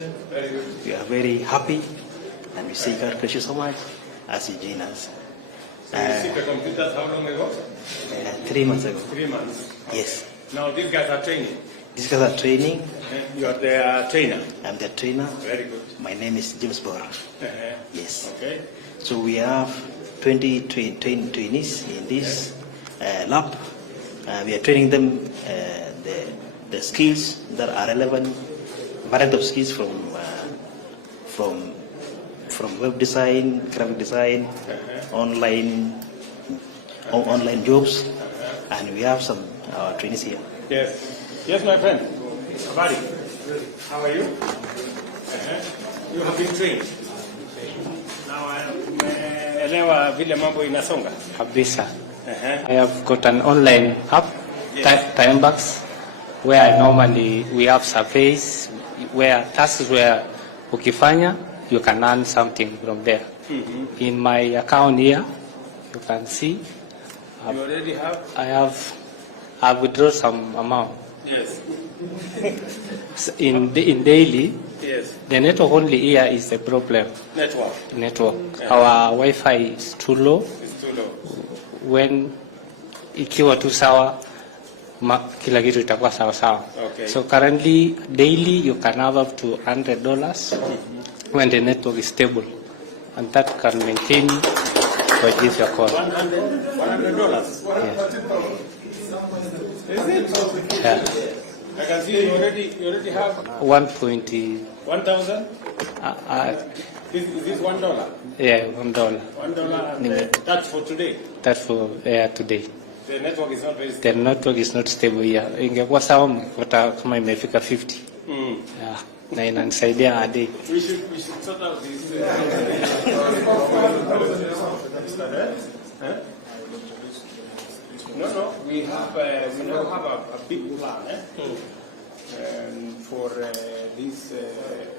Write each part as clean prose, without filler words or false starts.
Very good. We are very happy and we say God bless you so much as you join us. So you received the computers how long ago? 3 months ago. 3 months. Yes. Now these guys are training. These guys are training. You are their trainer. I'm their trainer. Very good. My name is James Bora. Yes. Okay. So we have 20 trainees in this lab. We are training them the skills that are relevant, variety of skills from web design, graphic design, online jobs, and we have some trainees here. Yes. Yes, my friend. Habari. How are you? You have been trained. Now umeelewa vile mambo inasonga kabisa. I have got an online app, Timebox, where normally we have surveys where tasks where ukifanya you can earn something from there. In my account here, you can see you already have. I've withdrawn some amount. Yes. In daily. Yes. The network only here is the problem. Network. Our Wi-Fi is too low. It's too low. When ikiwa tu sawa, kila kitu itakuwa sawa sawa. Okay. So currently daily you can have up to $100 when the network is stable, and that can maintain what is your call. $100. Yes. Is it? Yeah. I can see you already have 1.1,000. Is this $1? Yeah, $1. $1. That's for today. That's for today. The network is not very stable. The network is not stable here. Ingekuwa sawa mkipata kama imefika 50. Yeah. Na inanisaidia hadi. We should sort out this. No. We now have a big plan for this.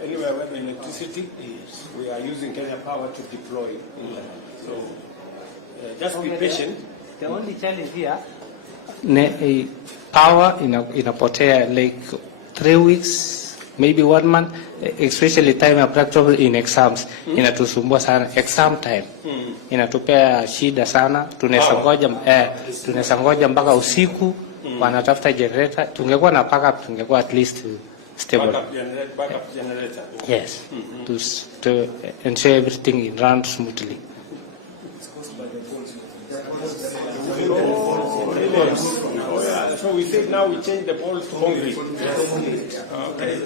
Anywhere where electricity is, we are using Kenya Power to deploy. So just be patient. The only challenge here, power inapotea like 3 weeks, maybe 1 month, especially time of practical in exams. Inatusumbua sana exam time. Inatupea shida sana. Tunaweza ngoja mpaka usiku wanatafuta generator. Tungekuwa na backup, tungekuwa at least stable. Backup generator. Yes. To ensure everything runs smoothly. So we said now we change the poles to concrete. Okay.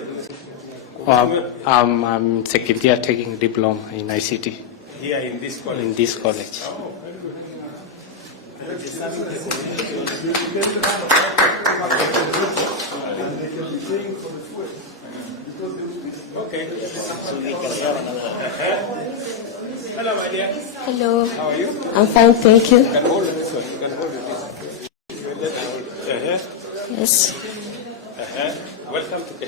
I'm second year taking diploma in ICT. Here in this college. In this college. Oh, very good. Okay. Hello, my dear. Hello. How are you? I'm fine, thank you. You can hold this one. You can hold it. Yes. Welcome to the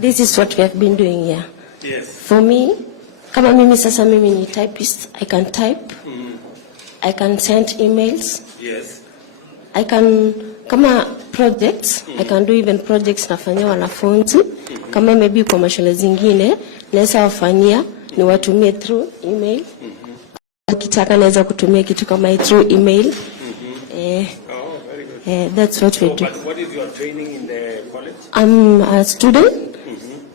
This is what we have been doing here. Yes. For me, kama mimi sasa mimi ni typist, I can type. I can send emails. Yes. I can kama projects, I can do even projects nafanyia wanafunzi. Kama maybe kwa mashule zingine, naweza wafanyia ni watumie through email. Ukitaka naweza kutumia kitu kama through email. Very good. That's what we do. But what is your training in the college? I'm a student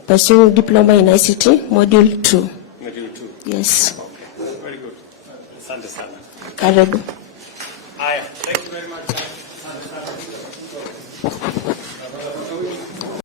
pursuing diploma in ICT, module 2. Module 2. Yes. Okay. Very good. Asante sana. Karibu. Thank you very much.